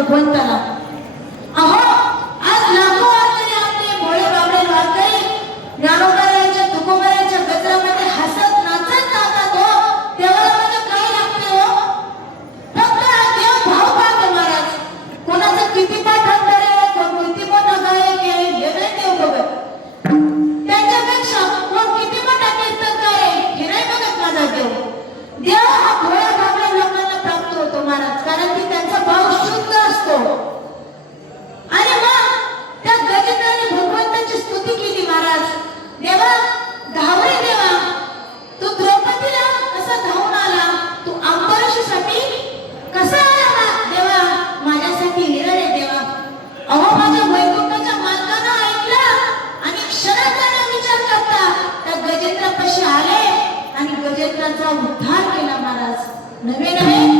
भगवंताला. अहो आज लाखो वारकरी आपले भोळे बाबडे वारकरी ज्ञानोबारायांच्या तुकोबारायांच्या गजरामध्ये हसत नाचत जातात हो. देवाला म्हणजे काय लागते हो? फक्त देव भाव पाहतो महाराज. कोणाचं किती पाठ अंतर आहे, कोण किती मोठा गायक आहे हे नाही देव बघत. त्यांच्यापेक्षा कोण किती मोठा कीर्तनकार आहे हे नाही बघत माझा देव. देव हा भोळ्या बाबड्या लोकांना प्राप्त होतो महाराज, कारण की त्यांचा भाव शुद्ध असतो. आणि मग त्या गजेंद्राने भगवंताची स्तुती केली महाराज. देवा धावरे देवा, तू द्रौपदीला कसा धावून आला, तू अंबरीषीसाठी कसा आला देवा, माझ्यासाठी हिरणे देवा. अहो माझ्या वैकुंठाच्या मालकानं ऐकला आणि क्षणाचा विचार करता त्या गजेंद्रापाशी आले आणि गजेंद्राचा उद्धार केला महाराज. नवे नवे